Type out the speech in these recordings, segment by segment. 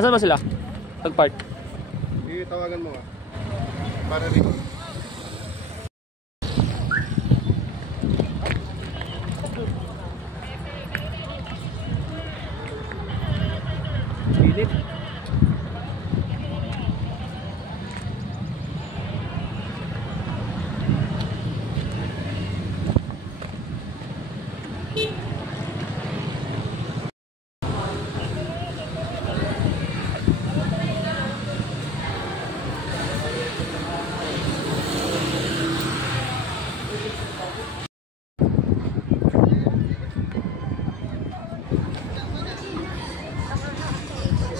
Asan ba sila? Nag-park? Itawagan mo nga. Para rito. Philip.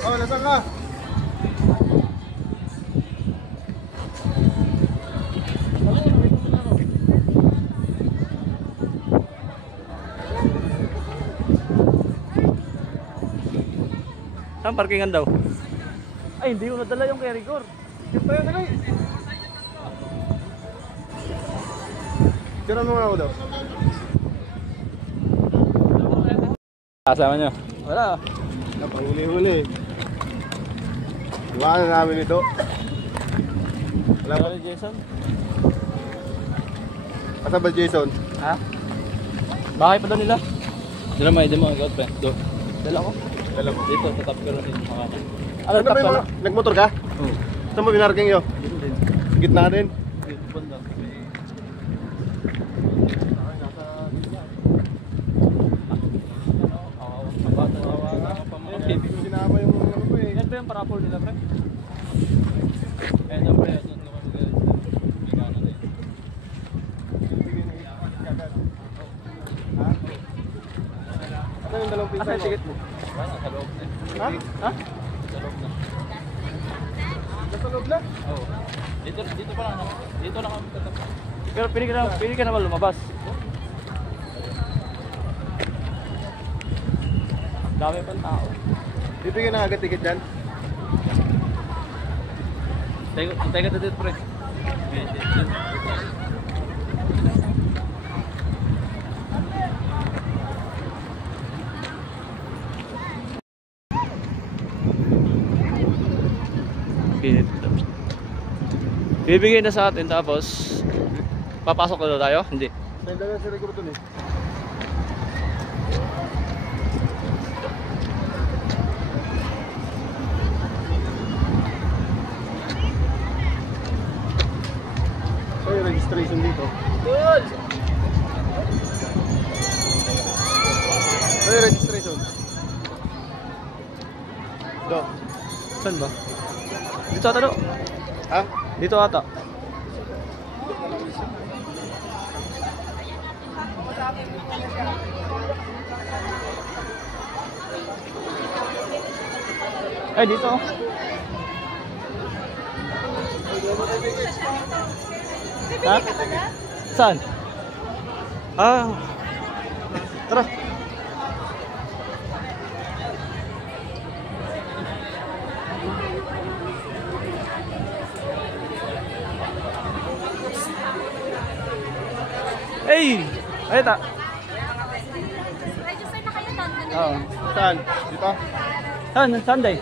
Oh, nasaan ka? Saan parkingan daw? Ay, hindi ko nadala yung carry core. Yung tayo na lang. Tira mo nga ako daw. Kasama nyo? Wala. Napanguli-huli. Iwanan namin ito. Wala ba? Jason? Asa ba Jason? Ha? Bakay pa daw nila? Dala mo, hindi mo agad pa. Dala ko. Dala mo. Dito, tatap ko lang dito. Ano ba yung mga... Nagmotor ka? Oo. Saan mo binarking yun? Dito din. Gitna din? Dito banda. Sinama yung mga ko eh. Yan ba yung parapol nila, pre? Ayan pre. Ano yung dalawang pinsan mo? Asa yung ticket mo? Wala, sa loob na. Ha? Ha? Sa loob na. Nasa loob na? Oo. Dito pa lang. Dito lang kami tatapos. Pero pili ka naman lumabas. Dami pang tao. Bibigyan na agad ticket dyan? Hintay ka dito, pre. Bibigyan na sa atin tapos papasok na daw tayo? Hindi. Senda na si Recruit eh. So yung registration dito. Cool! So yung registration. Do. Saan ba? Dito ata do. Ha? Dito ata. Eh dito. Ha? Saan? Ah. Tara. Hey! Ay ta. Register na kayo doon. Oo. Saan? Dito? Saan? Sunday.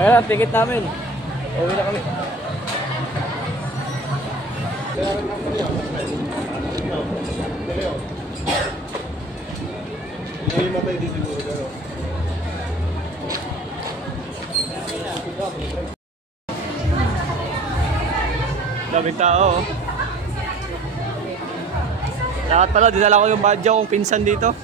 Ayan ang ticket namin. Uwi na kami. Hihimatay din siguro pero. Daming tao. Lahat pala, dinala ko yung badyo kong pinsan dito.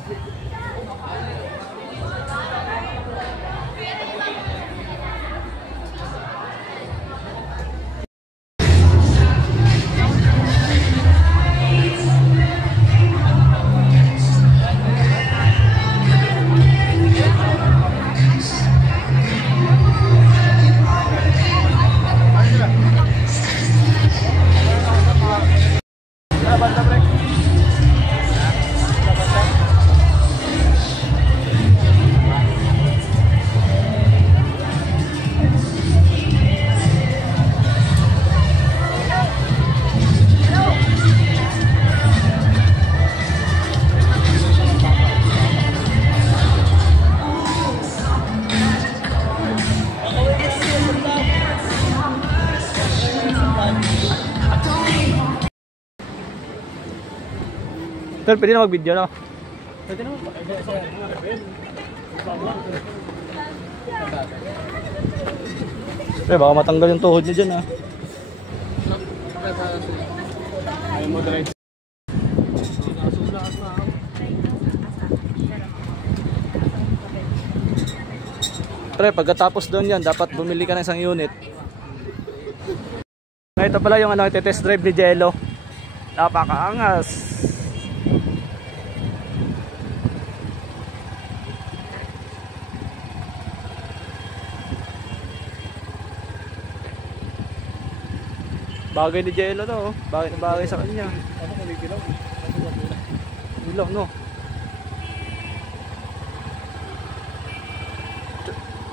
Sir, pwede na mag-video na. Pwede na baka matanggal yung tuhod niyo dyan ha. Ayaw mo direct. Pre, pagkatapos doon yan, dapat bumili ka ng isang unit. Ito pala yung test drive ni Jello. Napakaangas. Bagay ni Jello to, bagay na bagay sa kanya. Ako kumikilaw. Ilaw no.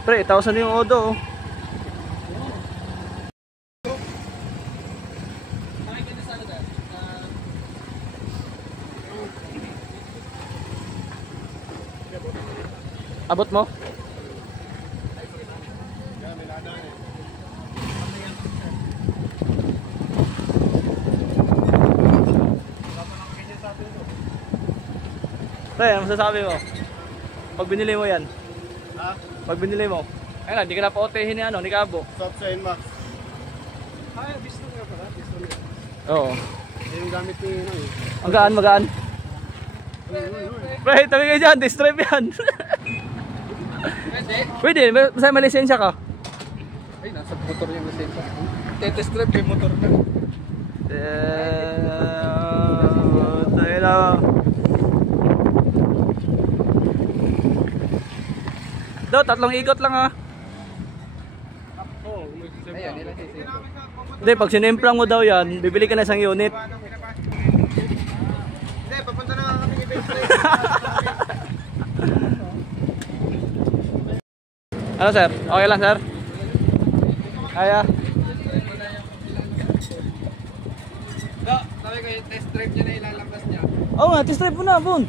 Pre, 1,000 yung odo. Abot mo? Pre, ano masasabi mo? Pag binili mo yan? Ha? Pag binili mo? Ayun na, di ka na pa-otehin ni Kabo. Soft sa Inmax. Ay, Biston nga pala. Biston nga. Oo. Yung gamit ni ano eh. Magaan. Pre, tabi kayo dyan, test drive yan. Pwede, basta may lisensya ka. Ay, nasa motor yung lisensya. Test drive kay motor na. Tayo na. Do, 3 ikot lang ha. Oo, ayan, ilang sisi. Hindi, pag sinimplang mo daw yan, bibili ka na isang unit. Hindi, papunta na nga kami ni Benz. Ano sir? Okay lang sir? Kaya? Do, sabi ko yung test drive niya na ilalabas niya. Oo nga, test drive mo na, Bon.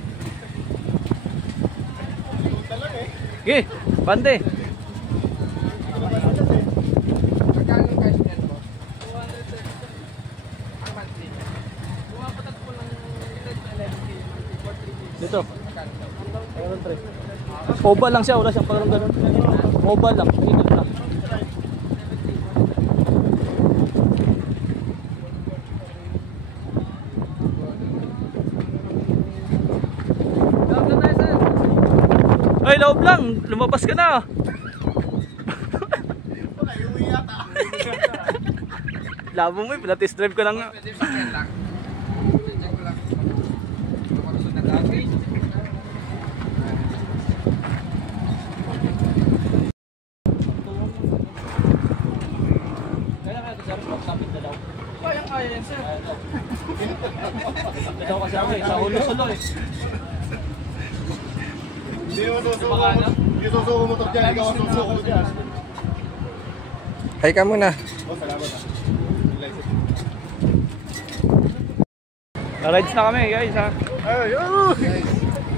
Okay, bante. Magkano yung cash niyan mo? 200 sir. Ang monthly. Bumapatak po lang 11K. Dito. Meron 3. Mobile lang siya, wala siyang parang ganun. Mobile lang, tingnan na. Ay, loob lang, lumabas ka na. Labo mo, pina-test drive ka lang nga. Pwede sakyan lang. Check ko lang. Lumalusod na dati. Kaya ito sir, magsapit na daw. Kaya yan sir. Ito kasi ako sa ulo-sulo eh. Hindi mo susuko mo. Hindi susuko mo to dyan. Ikaw ang susuko dyan. Hay ka muna. Oh, salamat ah. Rides na kami guys ha. Ay, oh!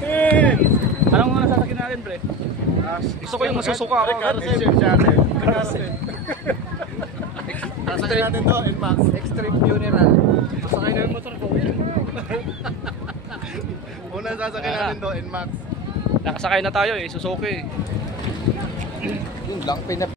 Hey! Anong mga nasasakyan natin pre? Gusto ko yung masusuka ako. Sasakyan natin to, Inmax. Extreme funeral. Masakay na yung motor ko. Una sasakyan natin to, Inmax. Nakasakay na tayo eh, Suzuki. Yung lang pinap